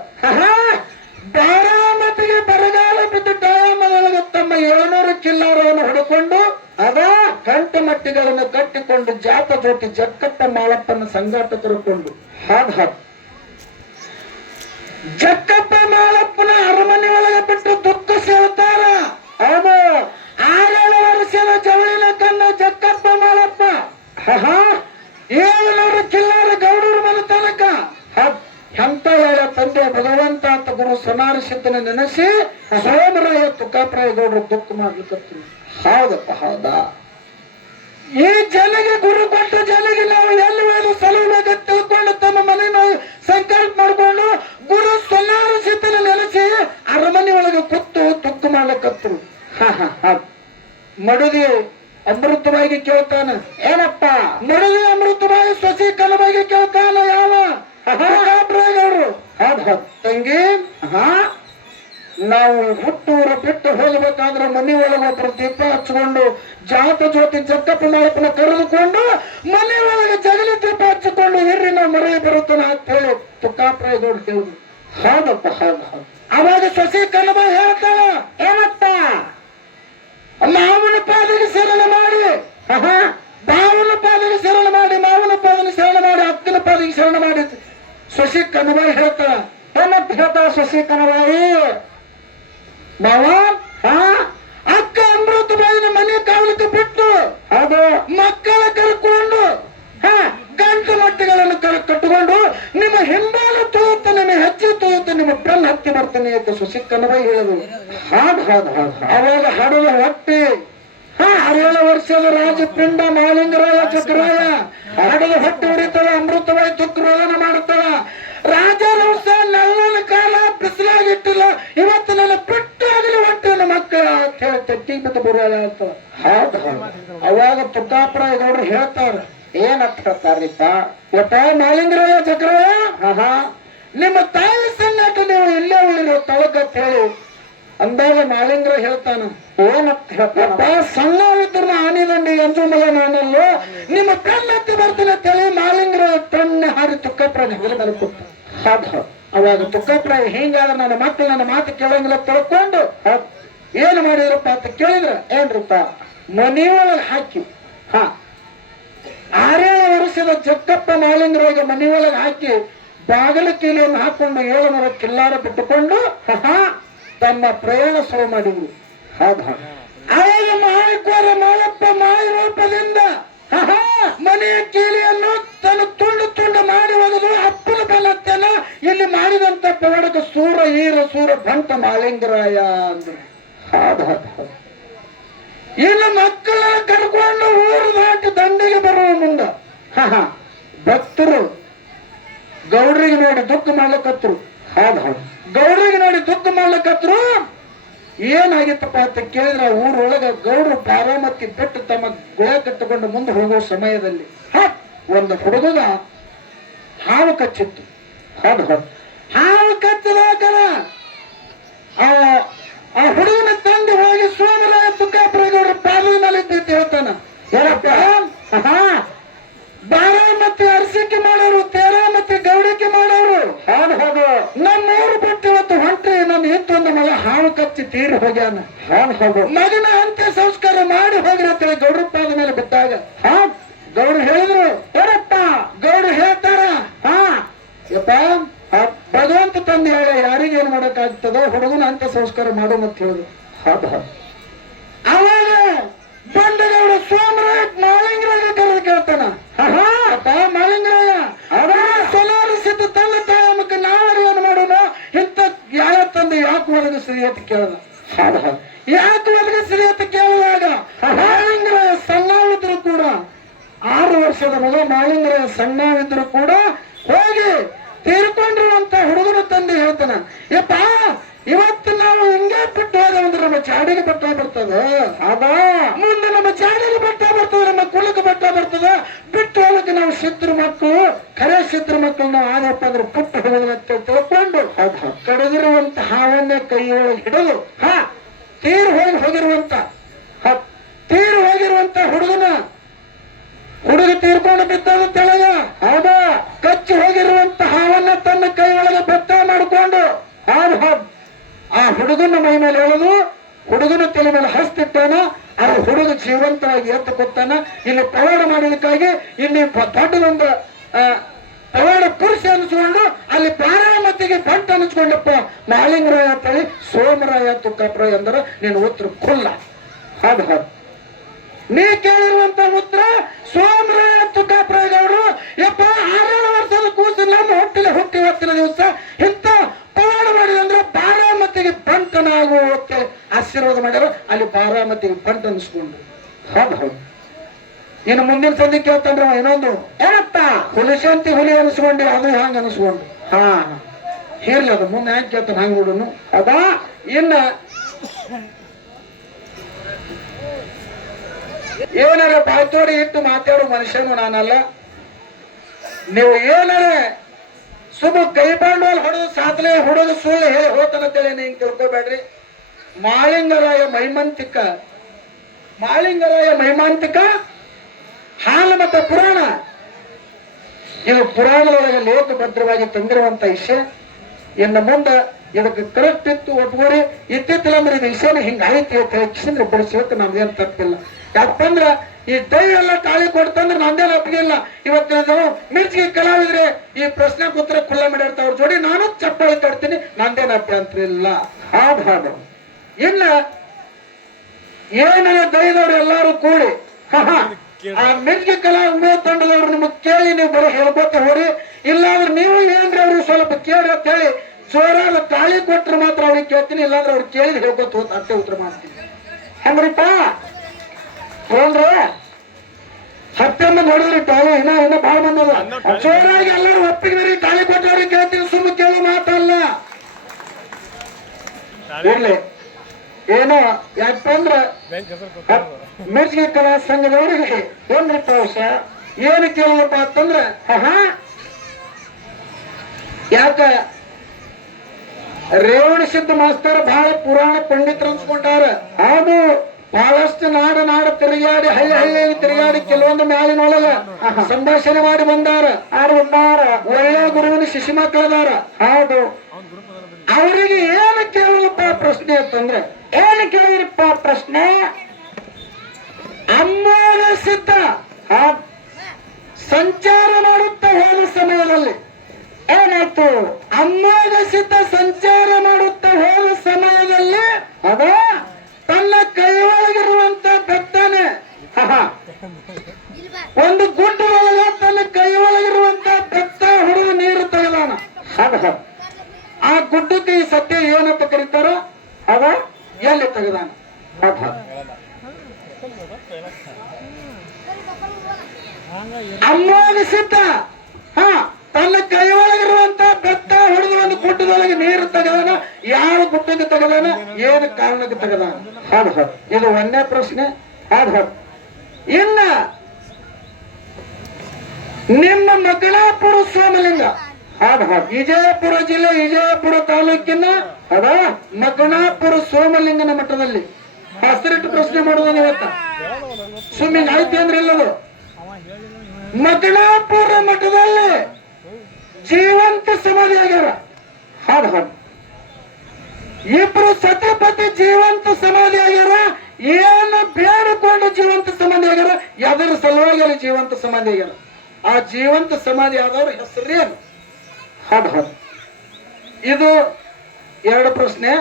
ಬಾರಾಮತಿಗೆ ಬರಗಾಲ ಬಿದ್ದ ಟೈಮದೊಳಗ ತಮ್ಮ 700 ಕಿಲ್ಲಾರವನ್ನು ಹೊಡೆಕೊಂಡು ಅದ ಗಂಟು ಮಟ್ಟಿಗಳನ್ನು ಕಟ್ಟಿಕೊಂಡು ಜಾತ ಜೋಟಿ ಜಕ್ಕಪ್ಪ ಮಾಳಪ್ಪನ ಸಂಗಾಟ ಕರ್ಕೊಂಡು ಜಕ್ಕಪ್ಪ ಮಾಳಪ್ಪನ ಅರಮನೆ ಒಳಗೆ ಬಿಟ್ಟು ದುಃಖ ಸೇರ್ತಾರ. ಹೌದು, 6 ವರ್ಷದ ಜವಳಿನ ಕನ್ನ ಜಕ್ಕಪ್ಪ ಮಾಳಪ್ಪ 700 ಕಿಲ್ಲಾರ ಗೌಡರು ಮನತನಕ ಎಂತ ಹೇಳ ತಂದೆ ಭಗವಂತ ಅಂತ ಗುರು ಸನಾರ ಸಿದ್ಧನ ನೆನೆಸಿ ಸೋಮರಾಯ ತುಕಾಪ್ರಾಯ ಗೌಡರು ದುಃಖ ಮಾಡ್ಲಿಕ್ಕತ್ರು. ಹೌದಪ್ಪ, ಹೌದಾ? ಈ ಜನಿಗೆ ಗುರು ಕೊಟ್ಟ ಜನಿಗೆ ನಾವು ಎಲ್ಲಿ ಹೋದ್ರು ಸಲುವಾಗಿ ತಿಳ್ಕೊಂಡು ತಮ್ಮ ಮನೆ ಸಂಕಲ್ಪ ಮಾಡ್ಕೊಂಡು ಗುರು ಸನಾರ ಸಿದ್ಧನ ನೆನೆಸಿ ಅರಮನೆ ಒಳಗೆ ಕೂತು ದುಃಖ ಮಾಡ್ಲಿಕ್ಕತ್ರು. ಮಡುದಿ ಅಮೃತವಾಗಿ ಕೇಳ್ತಾನ. ಏನಪ್ಪ ಮಡುದಿ ಅಮೃತವಾಗಿ ಸೊಸಿ ಕಲವಾಗಿ ಕೇಳ್ತಾನ. ಯಾವ ಅವರು? ಹೌದು ತಂಗಿ, ನಾವು ಹುಟ್ಟೂರು ಬಿಟ್ಟು ಹೋಗಬೇಕಾದ್ರೆ ಮನೆ ಒಳಗೆ ಒಬ್ಬರು ದೀಪ ಹಚ್ಚಿಕೊಂಡು ಜಾತ ಜ್ಯೋತಿ ಜಕ್ಕಪ್ಪ ಮಾಳಪ್ಪನ ಕರೆದುಕೊಂಡು ಮನೆ ಒಳಗೆ ಜಗಲಿ ದೀಪ ಹಚ್ಚಿಕೊಂಡು ಇರ್ರಿ ನಾವು ಮರಳಿ ಬರುತ್ತಾನ ಅಂತ ಹೇಳಿ ತುಕ್ಕಾಪ್ರಾಯದವ್ರು ಕೇಳಿದ್ರು. ಹೌದಪ್ಪ, ಹೌದು ಹೌದು. ಅವಾಗ ಸೊಸಿ ಕಲಬ ಹೇಳ್ತಾಳ, ಏನಪ್ಪ ಮಾವನ ಪಾದಿಗೆ ಶರಣ ಮಾಡಿ, ಬಾವನ ಪಾದಿಗೆ ಶರಣ ಮಾಡಿ, ಮಾವನ ಪಾದಿಗೆ ಶರಣ ಮಾಡಿ, ಅಕ್ಕನ ಪಾದಿಗೆ ಶರಣ ಮಾಡಿ ಸೊಸಿ ಕನ್ನಬಾಯಿ ಹೇಳ್ತಾಳ. ಏನಂತ ಹೇಳ್ತಾಳ ಸೊಸಿ ಕನ್ನಬಾಯಿ? ಮಾವ, ಅಕ್ಕ ಅಮೃತಬಾಯಿನ ಮನೆ ಕಾವಲಿಕ್ಕೆ ಬಿಟ್ಟು ಅದು ಮಕ್ಕಳ ಕರ್ಕೊಂಡು ಗಂಟು ಮಟ್ಟೆಗಳನ್ನು ಕಟ್ಟಿಕೊಂಡು ನಿಮ್ಮ ಹಿಂಬಾಲ ತೋಯುತ್ತೆ, ನಿಮ್ಮ ಹೆಜ್ಜೆ ತೋಯುತ್ತೆ, ನಿಮ್ಮ ಬೆನ್ನು ಹತ್ತಿ ಬರ್ತಾನೆ ಅಂತ ಸೊಸಿ ಕನ್ನಬಾಯಿ ಹೇಳಿದ್ರು. ಹಾಡು ಹಾಡು ಹಾಡು ಅವಾಗ ಹಾಡುವ ಹೊಟ್ಟೆ 6 ವರ್ಷದ ರಾಜಪಿಂಡ ಮಾಲಿಂಗರಾಯ ಚಕ್ರಾಯ ಹಾಡದ ಹೊಟ್ಟೆ ಹೊಡಿತಾಳ. ಅಮೃತವಾಗಿ ದುಃಖರೋಧನ ಮಾಡುತ್ತಾಳ. ರಾಜರಂಶ ನಲ್ಲನ ಕಾಲ ಬಿಸಿಲಾಗಿಟ್ಟಿಲ್ಲ, ಇವತ್ತು ನನ್ನ ಬಿಟ್ಟಾಗಲಿ ಹೊಟ್ಟೆ ನನ್ನ ಮಕ್ಕಳ ಅಂತ ಹೇಳಿ ತೆಟ್ಟಿಗೆ ಬಿಟ್ಟು ಬರುವಾಗ ಹೇಳ್ತಾಳ. ಹೌದು ಹೌದು. ಅವಾಗ ತುಕ್ಕಾಪ್ರಾಯ ಗೌಡರು ಹೇಳ್ತಾರ. ಏನಂತ ಹೇಳ್ತಾರಿಪ್ಪ? ಒಟ್ಟ ಮಾಲಿಂಗರಾಯ ಚಕ್ರಾಯ, ನಿಮ್ಮ ತಾಯಿ ಸನ್ನಾಟ ನೀವು ಇಲ್ಲೇ ಉಳಿರೋ ತವಕತ್ ಹೇಳಿ ಅಂದಾಗ ಮಾಲಿಂಗ್ರ ಹೇಳ್ತಾನ. ಏನಂತ ಹೇಳ್ತಾನಪ್ಪ? ಸಣ್ಣ ಇದ್ರ ಆನಿದಂಡಿ ಅಂಜು ಮಗ ನಾನಲ್ಲೋ, ನಿಮ್ಮ ಕಣ್ಣತ್ತಿ ಬರ್ತೀನಿ ಅಂತ ಹೇಳಿ ಮಾಲಿಂಗ್ರ ತನ್ನ ಹಾರಿ ತುಕ್ಕಪ್ರಾಯ ಹೆಗಲ ಮೇಲೆ ಕೊಟ್ಟ. ಹೌದು. ಅವಾಗ ತುಕ್ಕಪ್ರಾಯ ಹಿಂಗಾದ್ರೆ ನನ್ನ ಮಕ್ಕಳು ನನ್ನ ಮಾತು ಕೇಳಂಗಿಲ್ಲ ತಿಳ್ಕೊಂಡು ಏನ್ ಮಾಡಿದ್ರಪ್ಪ ಅಂತ ಕೇಳಿದ್ರ, ಏನ್ರಪ್ಪ ಮನೆಯೊಳಗೆ ಹಾಕಿ 6 ವರ್ಷದ ಜಕ್ಕಪ್ಪ ಮಾಲಿಂಗರಾಗ ಮನೆಯೊಳಗೆ ಹಾಕಿ ಬಾಗಲ ಕೀಲಿಯನ್ನು ಹಾಕೊಂಡು 700 ಕಿಲ್ಲಾರ ಬಿಟ್ಟುಕೊಂಡು ತಮ್ಮ ಪ್ರಯಾಣ ಶುರು ಮಾಡಿದ್ರು. ಹೌದು. ಆಗ ಮಾಳಿಕೋರ ಮಾಳಪ್ಪ ಮಾಯ ರೂಪದಿಂದ ಮನೆಯ ಕೀಲಿಯನ್ನು ತನ್ನ ತುಂಡು ಮಾಡಿ ಹೋಗದು ಅಪ್ಪನ ಬಲತ್ತನ ಇಲ್ಲಿ ಮಾಡಿದಂತ ಪವಾಡಕ ಸೂರ ಈರ ಸೂರ ಭಂಟ ಮಾಲಿಂಗರಾಯ ಅಂದ್ರು. ಹೌದು ಹೌದು. ಇನ್ನು ಮಕ್ಕಳನ್ನ ಕರ್ಕೊಂಡು ಊರು ದಾಟಿ ದಂಡಿಗೆ ಬರುವ ಮುಂದ ಭಕ್ತರು ಗೌಡ್ರಿಗೆ ನೋಡಿ ದುಃಖ ಮಾಡ್ಲಿಕ್ಕತ್ರು. ಹೌದು ಹೌದು. ಗೌಡ್ರಿಗೆ ನೋಡಿ ದುಃಖ ಮಾಡ್ಲಿಕ್ಕತ್ರು. ಏನಾಗಿತ್ತಪ್ಪ ಅಂತ ಕೇಳಿದ್ರೆ ಊರೊಳಗ ಗೌಡ್ರು ಬಾರಾಮತಿ ಬಿಟ್ಟು ತಮ್ಮ ಗುಳ ಕಟ್ಟಿಕೊಂಡು ಮುಂದೆ ಹೋಗುವ ಸಮಯದಲ್ಲಿ ಒಂದು ಹುಡುಗನ ಹಾವು ಕಚ್ಚಿತ್ತು. ಹೌದು ಹೌದು. ಹಾವು ಕಚ್ಚಲಾಗಲ್ಲ ಆ ಹುಡುಗನ ತಂದೆ ಹೋಗಿ ಸೋಮರಾಯ ತುಕ್ಕಾಪ್ರಾಯ ಗೌಡ್ರ ಪಾದದ ಮೇಲೆ ಇದ್ದ ಹೇಳ್ತಾನ. ಏನಪ್ಪ? ಬಾರಾಮತಿ ಅರಸಿಕೆ ಮಾಡೋರು, ತೇರಾಮತಿ ಗೌಡಿಕೆ ಮಾಡೋರು. ಹೌದು ಹೌದು. ನಮ್ಮೂರು ಬಿಟ್ಟು ಇವತ್ತು ಹೊಂಟ್ರಿ ನನ್ನ ಇತ್ತೊಂದು ಮಗ ಹಾವು ಕಚ್ಚಿ ತೀರಿ ಹೋಗ್ಯಾನ. ಹೌದು ಹೌದು. ಮಗನ ಅಂತ್ಯ ಸಂಸ್ಕಾರ ಮಾಡಿ ಹೋಗ್ರಿ ಅಂತೇಳಿ ಗೌಡ್ರ ಪಾದ ಮೇಲೆ ಬಿಟ್ಟಾಗ ಗೌಡ್ರು ಹೇಳಿದ್ರು. ಏನಪ್ಪ ಗೌಡ್ರು ಹೇಳ್ತಾರ, ಯಪ್ಪ ಭಗವಂತ ತಂದೆ ಹೇಳ ಯಾರಿಗೇನು ಮಾಡಕ್ಕಾಗ್ತದೋ ಹುಡುಗನ ಅಂತ್ಯ ಸಂಸ್ಕಾರ ಮಾಡು ಅಂತ ಹೇಳಿದ್ರು. ಹೌದು ಹೌದು. ಅವಾಗ ಬಂಡಗೌಡ ಸೋಮರಾಯ ಮಾಲಿಂಗರಾಯ ಕರೆದು ಕೇಳ್ತಾನ. ಅಪ್ಪ ಮಾಲಿಂಗರಾಯ, ಸೋಲಾರ ಸಿದ್ಧ ತಂದೆ ತಾಯ ಮಕ್ಕ ನಾವರು ಏನು ಮಾಡೋಣ ಇಂಥ ಯಾವ ತಂದೆ ಯಾಕೆ ಒದಗಿಸ್ರಿ ಅಂತ ಕೇಳ್ದ. ಯಾಕೆ ಒದಗಿಸ್ರಿ ಅಂತ ಕೇಳಿದಾಗ ಮಾಲಿಂಗರಾಯ ಸಣ್ಣವಿದ್ರು ಕೂಡ 6 ವರ್ಷದ ಮಗ ಮಾಲಿಂಗರಾಯ ಸಣ್ಣವಿದ್ರು ಕೂಡ ಹೋಗಿ ತೀರ್ಕೊಂಡಿರುವಂತ ಹುಡುಗನ ತಂದೆ ಹೇಳ್ತಾನ. ಯಪ್ಪ ಇವತ್ತು ನಾವು ಹಿಂಗೆ ಬಿಟ್ಟು ಹೋದ್ರೆ ನಮ್ಮ ಚಾಡಿಗೆ ಬಟ್ಟ ಬರ್ತದ, ಅದ ಮುಂದೆ ನಮ್ಮ ಚಾಡಿಗೆ ಬಟ್ಟ ಬರ್ತದ, ನಮ್ಮ ಕುಲಕ್ಕೆ ಬಟ್ಟ ಬರ್ತದ. ಬಿಟ್ಟು ಹೋಗಕ್ಕೆ ನಾವು ಸಿದ್ರ ಮಕ್ಕಳು, ಖರೆ ಸಿದ್ರ ಮಕ್ಕಳು ನಾವು ಆದಪ್ಪ ಅಂದ್ರೆ ಪುಟ್ಟು ಹೋಗೋದಂತ ತಿಳ್ಕೊಂಡು ಕಡಿದಿರುವಂತ ಹಾವನ್ನೇ ಕೈಯೊಳಗೆ ಹಿಡಿದು ತೀರು ಹೋಗಿರುವಂತ ಹುಡುಗ ತೀರ್ಕೊಂಡು ಬಿದ್ದದ ತೆಳಗ. ಹೌದಾ? ಕಚ್ಚಿ ಹೋಗಿರುವಂತ ಹಾವನ್ನ ತನ್ನ ಕೈ ಒಳಗೆ ಬೆತ್ತ ಮಾಡಿಕೊಂಡು ಆ ಹುಡುಗನ ಮೈ ಮೇಲೆ ಹೇಳುದು, ಹುಡುಗನ ತಲೆ ಮೇಲೆ ಹಸ್ತಿಟ್ಟಾನ. ಆ ಹುಡುಗ ಜೀವಂತವಾಗಿ ಎತ್ತು ಕೊತ್ತಾನ. ಇಲ್ಲಿ ಪವಾಡ ಮಾಡಲಿಕ್ಕಾಗಿ ಇಲ್ಲಿ ದೊಡ್ಡದೊಂದು ಪವಾಡ ಪುರುಷ ಅನಿಸ್ಕೊಂಡು ಅಲ್ಲಿ ಬಾರಾಮತಿಗೆ ಬಂಟ ಅನಿಸ್ಕೊಂಡಪ್ಪ ಮಾಲಿಂಗರಾಯ ಅಂತೇಳಿ ಸೋಮರಾಯ ತುಕ್ಕಪ್ರ ಎಂದ್ರೆ ನೀನು ಉತ್ತರ ಖುಲ್ಲ. ಹೌದು ಹೌದು, ನೀ ಕೇಳಿರುವಂತ ಉತ್ತರ ಸೋಮರಾಯ ತುಕ್ಕಪ್ರಗೌಡರು. ಯಪ್ಪ 6 ವರ್ಷದ ಕೂಸು ನಮ್ಮ ಹೊಟ್ಟಿಲೆ ಹುಟ್ಟಿ ಹೊತ್ತಿನ ದಿವಸ ಇಂಥ ಪವಾಡ ಮಾಡಿದಂದ್ರೆ ಬಾರಾಮತಿಗೆ ಬಂಟನಾಗುವಕ್ಕೆ ಆಶೀರ್ವಾದ ಮಾಡ್ಯಾರ. ಅಲ್ಲಿ ಬಾರಾಮತಿಗೆ ಬಂಟ ಅನಿಸ್ಕೊಂಡು. ಹೌದು ಹೌದು, ಇನ್ನು ಮುಂದಿನ ಸಂಧಿ ಕೇಳ್ತಾನ್ರಿ ಇನ್ನೊಂದು ಏನಪ್ಪ ಹುಲಿಶಂತಿ ಹುಲಿ ಅನಿಸ್ಕೊಂಡಿ ಅದು ಹ್ಯಾಂಗ ಅನಿಸ್ಕೊಂಡು. ಹಾ ಹೇಳಿ ಅದು ಮುಂದೆ ಹ್ಯಾಂಗ ಕೇಳ್ತಾನ ಹಂಗ ನೋಡೋನು. ಅದಾ ಇನ್ನ ಏನಾರ ಬಾಯ್ತೋಡಿ ಇಟ್ಟು ಮಾತಾಡೋ ಮನುಷ್ಯನು ನಾನಲ್ಲ. ನೀವು ಏನಾರ ಸುಮ್ಮ ಕೈ ಬಂಡವಾಳ ಹೊಡೆದು ಸಾತ್ಲೆ ಹೊಡೆದು ಸುಳ್ಳು ಹೇಳಿ ಹೋತನಂತೇಳಿ ಹಿಂಗ್ ತಿಳ್ಕೊಬೇಡ್ರಿ. ಮಾಳಿಂಗರಾಯ ಮೈಮಾಂತಿಕ ಹಾಲು ಮತ್ತು ಪುರಾಣ, ಇದು ಪುರಾಣದೊಳಗೆ ಲೇಖಭದ್ರವಾಗಿ ತಂದಿರುವಂತ ವಿಷಯ. ಇನ್ನು ಮುಂದೆ ಇದಕ್ಕೆ ಕರೆಕ್ಟ್ ಇತ್ತು ಒಟ್ಕೋರಿ ಇತ್ತಿತ್ತಿಲ್ಲ ಅಂದ್ರೆ ಇದು ವಿಷಯನ ಹಿಂಗ ಐತಿ ಅಂತ ಹೆಚ್ಚಿಂದ್ರೆ ಬಿಡಿಸೋಕೆ ನಮ್ದೇನು ತಪ್ಪಿಲ್ಲ. ಯಾಕಂದ್ರ ಈ ದೈ ಎಲ್ಲ ತಾಳಿ ಕೊಡ್ತಂದ್ರೆ ನಮ್ದೇನು ಅಪ್ಪಿಗಿಲ್ಲ. ಇವತ್ತು ಮಿರ್ಚಿಗೆ ಕಲಾವಿದ್ರೆ ಈ ಪ್ರಶ್ನೆ ಉತ್ತರ ಕುಲ್ಲ ಮಾಡಿರ್ತಾವ ಅವ್ರ ಜೋಡಿ ನಾನು ಚಪ್ಪಾಳಿ ತಡ್ತೀನಿ, ನಂದೇನು ಅಭ್ಯಂತರ ಇಲ್ಲ. ಹಾಡು ಇನ್ನ ಏನ ದೈದವ್ರು ಎಲ್ಲಾರು ಕೂಡಿ ಆ ಮಿರ್ಚಿಗೆ ಕಲಾ ತಂಡದವ್ರು ನಿಮಗ್ ಕೇಳಿ ನೀವು ಬರೀ ಹೇಳ್ಕೊತ ಹೋರಿ. ಇಲ್ಲಾಂದ್ರೆ ನೀವು ಏನ್ರಿ ಅವ್ರಿಗೆ ಸ್ವಲ್ಪ ಕೇಳಿ ಅಂತ ಹೇಳಿ ಜೋರಾದ ತಾಳಿ ಕೊಟ್ರೆ ಮಾತ್ರ ಅವ್ರಿಗೆ ಕೇಳ್ತೀನಿ, ಇಲ್ಲಾಂದ್ರೆ ಅವ್ರಿಗೆ ಕೇಳಿದ್ರೆ ಹೇಳ್ಕೊತ ಹೋದ್ ಅಷ್ಟೇ ಉತ್ತರ ಮಾಡ್ತೀನಿ. ಹೆಂಗ್ರಿಪ್ಪ ಹೋಲ್ರಿ ಸತ್ಯಮ್ಮ ನೋಡಿದ್ರಿ ತಾಳಿ ಇನ್ನ ಬಾಳ ಬಂದದ. ಜೋರಾಗಿ ಎಲ್ಲರೂ ಒಪ್ಪಿಗೆ ತಾಳಿ ಕೊಟ್ಟವ್ರಿಗೆ ಕೇಳ್ತೀನಿ, ಸುಮ್ಮ ಕೇಳೋ ಮಾತಲ್ಲ. ಇರ್ಲಿ ಏನೋ ಯಾಕಂದ್ರ ಮಿರ್ಚಿಗೆ ಕಲಾ ಸಂಘದವರಿಗೆ ಒಂದ್ರಿ ಪ್ರವೇಶ ಏನು ಕೇಳಪ್ಪ ಅಂತಂದ್ರ ಯಾಕ ರೇವಣ ಸಿದ್ಧ ಮಾಸ್ತರ್ ಬಹಳ ಪುರಾಣ ಪಂಡಿತರು ಅನ್ಸ್ಕೊಂಡಾರ. ಅದು ಬಹಳಷ್ಟು ನಾಡ ತಿರುಗಾಡಿ ಹಳ್ಳಿ ತಿರುಗಾಡಿ ಕೆಲವೊಂದು ಮ್ಯಾಲಿನೊಳಗ ಸಂಭಾಷಣೆ ಮಾಡಿ ಬಂದಾರ. ಒಳ್ಳೆ ಗುರುವಿನ ಶಿಶು ಮಕ್ಕಳದಾರ. ಹೌದು, ಅವರಿಗೆ ಏನು ಕೇಳಪ್ಪ ಪ್ರಶ್ನೆ ಅಂತಂದ್ರೆ ಏನು ಕೇಳಿರಪ್ಪ ಪ್ರಶ್ನೆ? ಅಮೋಘ ಸಿದ್ಧ ಸಂಚಾರ ಮಾಡುತ್ತಾ ಹೋದ ಸಮಯದಲ್ಲಿ ಏನಾಯ್ತು? ಅಮೋಘ ಸಿದ್ಧ ಸಂಚಾರ ಮಾಡುತ್ತಾ ಹೋದ ಸಮಯದಲ್ಲಿ ಅದ ತನ್ನ ಕೈ ಒಳಗಿರುವಂತ ಬೆತ್ತನೆ ಒಂದು ಗುಡ್ಡ ಒಳಗೆ ತನ್ನ ಕೈ ಒಳಗಿರುವಂತ ಬೆತ್ತ ಹೊಡೆದು ನೀರು ತೆಗೆದಾನ. ಆ ಗುಡ್ಡಕ್ಕೆ ಈ ಸತ್ಯ ಏನಂತ ಕರೀತಾರ? ಅದ ಎಲ್ಲಿ ತೆಗೆದಾನ? ಅಮೋಘ ಸಿದ್ಧ ತನ್ನ ಕೈ ಒಳಗಿರುವಂತ ಬೆತ್ತ ಹೊಡೆದು ಒಂದು ಗುಡ್ಡದೊಳಗೆ ನೀರು ತೆಗೆದಾನ. ಯಾವ ಗುಡ್ಡಕ್ಕೆ ತೆಗೆದಾನ? ಏನು ಕಾರಣಕ್ಕೆ ತೆಗೆದಾನ? ಇದು ಒಂದೇ ಪ್ರಶ್ನೆ. ಇನ್ನ ನಿಮ್ಮ ಮಗಳಾಪುರ ಸೋಮಲಿಂಗ ವಿಜಯಪುರ ಜಿಲ್ಲೆ ವಿಜಯಪುರ ತಾಲೂಕಿನ ಮಗಣಾಪುರ ಸೋಮಲಿಂಗನ ಮಠದಲ್ಲಿ ಹೆಸರಿಟ್ಟು ಪ್ರಶ್ನೆ ಮಾಡೋದು ಇವತ್ತ ಸುಮ್ಮಿಂಗ್ ಆಯ್ತು ಅಂದ್ರೆ ಇಲ್ಲದು. ಮಗಣಾಪುರ ಮಠದಲ್ಲಿ ಜೀವಂತ ಸಮಾಧಿ ಆಗ್ಯಾರ. ಇಬ್ರು ಸತಿಪತಿ ಜೀವಂತ ಸಮಾಧಿ ಆಗ್ಯಾರ. ಏನು ಬೇಡಿಕೊಂಡು ಜೀವಂತ ಸಮಾಧಿ ಆಗ್ಯಾರ? ಯಾವ್ದಾರ ಸಲುವಾಗಿ ಅಲ್ಲಿ ಜೀವಂತ ಸಮಾಧಿ ಆಗ್ಯಾರ. ಆ ಜೀವಂತ ಸಮಾಧಿ ಆದವ್ರ ಹೆಸರೇನು? ಇದು ಎರಡು ಪ್ರಶ್ನೆ.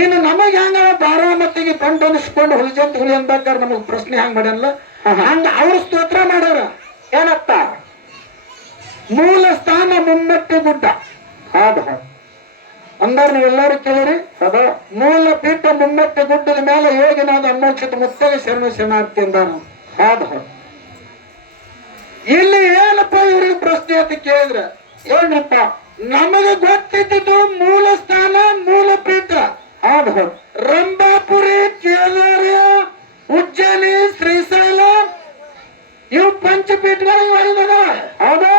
ಇನ್ನು ನಮಗ್ ಹೆಂಗ ಬಾರಾಮತಿಗೆ ಬಂಟ ಅನಿಸ್ಕೊಂಡು ಹುಲಿಜಂತ ಹುಲಿ ಅನ್ಬೇಕಾದ್ರೆ ನಮಗ್ ಪ್ರಶ್ನೆ ಹೆಂಗ್ ಮಾಡ್ಯಾನಲ್ಲ ಹಂಗ ಅವ್ರು ಸ್ತೋತ್ರ ಮಾಡ್ಯಾರ. ಏನತ್ತ? ಮೂಲ ಸ್ಥಾನ ಮುಮ್ಮೆಟ್ಟಿ ಗುಡ್ಡ. ಅಂದಾರ ನೀವೆಲ್ಲರೂ ಕೇಳಿರಿ. ಮೂಲ ಪೀಠ ಮುಮ್ಮೆಟ್ಟಿ ಗುಡ್ಡದ ಮೇಲೆ ಯೋಗಿನಾದ ಅಮೋಕ್ಷಿತ ಮುತ್ತಗೆ ಶರಣಾರ್ಥಿ ಅಂದಾನ. ಇಲ್ಲಿ ಏನಪ್ಪ ಇವ್ರಿಗೆ ಪ್ರಶ್ನೆ ಅಂತ ಕೇಳಿದ್ರ ಏನಪ್ಪ? ನಮಗೆ ಗೊತ್ತಿದ್ದು ಮೂಲ ಸ್ಥಾನ ಮೂಲ ಪೀಠ. ರಂಭಾಪುರಿ, ಕೇದಾರ, ಉಜ್ಜಯಿನಿ, ಶ್ರೀಶೈಲ ಇವು ಪಂಚಪೀಠಗಳು. ಹೌದಾ?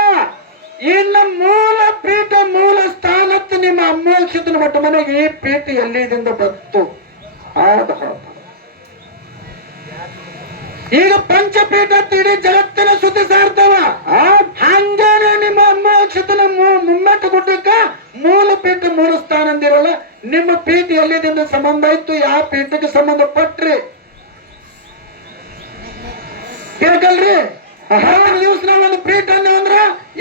ಇನ್ನು ಮೂಲ ಪೀಠ ಮೂಲ ಸ್ಥಾನತ್ತು ನಿಮ್ಮ ಅಮೋಕ್ಷಿತನ ಮಟ್ಟ ಮನೆಗೆ ಈ ಪೀಠ ಎಲ್ಲಿದಿಂದ ಬಂತು? ಈಗ ಪಂಚಪೀಠ ಇಡೀ ಜಗತ್ತಿನ ಸುದ್ದಿ ಸಾರ್ತವ. ಹಂಗೇನೆ ನಿಮ್ಮ ಅಮೋಕ್ಷಿತನ ಮುಮ್ಮೆಟ್ಟ ಗುಡ್ಡಕ್ಕ ಮೂಲ ಪೀಠ ಮೂಲ ಸ್ಥಾನ ಅಂದಿರಲ್ಲ. ನಿಮ್ಮ ಪೀಠ ಎಲ್ಲಿದಿಂದ ಸಂಬಂಧ ಇತ್ತು? ಯಾವ ಪೀಠಕ್ಕೆ ಸಂಬಂಧ ಪಟ್ರಿ ಬೇಕಲ್ರಿ? 10 ದಿವಸ ನಾವು ಒಂದು ಪೀಠ ಅಂದ್ರ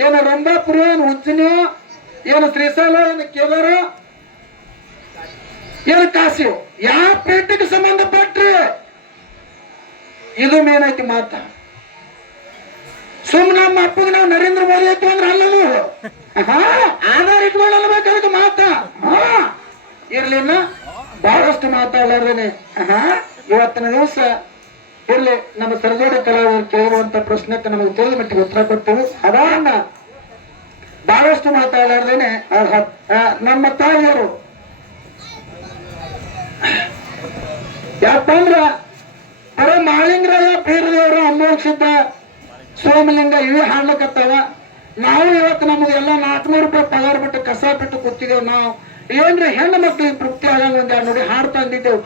ಏನು ರಂಭಾಪುರ, ಏನು ಉಜ್ಜನಿ, ಏನು ಶ್ರೀಶೈಲ, ಏನು ಕೇದಾರ, ಏನು ಕಾಶಿ, ಯಾವ ಪೇಟೆಗೆ ಸಂಬಂಧಪಟ್ರಿ ಇದು ಮೇನ್ ಐತಿ ಮಾತ. ಸುಮ್ ನಮ್ಮ ಅಪ್ಪಗೆ ನಾವು ನರೇಂದ್ರ ಮೋದಿ ಐತಿ ಅಂದ್ರೆ ಅಲ್ಲದು ಆಧಾರ ಇಟ್ಕೊಂಡು ಅನ್ಬೇಕಾದ ಮಾತ. ಇರ್ಲಿಲ್ಲ ಬಹಳಷ್ಟು ಮಾತಾಡಲಾರ್ದೇನೆ ಇವತ್ತಿನ ದಿವಸ ಇರ್ಲಿ ನಮ್ಮ ಸರಜೋಡಿ ಕಲಾವಿದರು ಕೇಳಿರುವಂತ ಪ್ರಶ್ನೆಗೆ ನಮಗೆ ತಿಳಿದ ಮಟ್ಟಿಗೆ ಉತ್ತರ ಕೊಡ್ತೀವಿ. ಅದನ್ನ ಬಹಳಷ್ಟು ಮಾತಾಡಲಾರ್ದೇನೆ ನಮ್ಮ ತಾಯಿಯರು ಯಾಕಂದ್ರ ಬರ ಮಾಳಿಂಗರಾಯ ಬೀರದೇವರು, ಅಮೋಕ್ಷಿದ್ದ ಸೋಮಲಿಂಗ ಇವೆ ಹಾಡ್ಲಕತ್ತಾವ. ನಾವು ಇವತ್ತು ನಮಗೆಲ್ಲ 400 ರೂಪಾಯಿ ಪಗಾರ ಬಿಟ್ಟು ಕಸ ಬಿಟ್ಟು ಕೂತಿದ್ದೇವೆ. ನಾವು ಏನ್ರಿ ಹೆಣ್ಣು ಮಕ್ಳಿಗೆ ತೃಪ್ತಿ ಆಗಂಗ ಒಂದ್ ನೋಡಿ ಹಾಡ್ತಾ ಅಂದಿದ್ದೇವು.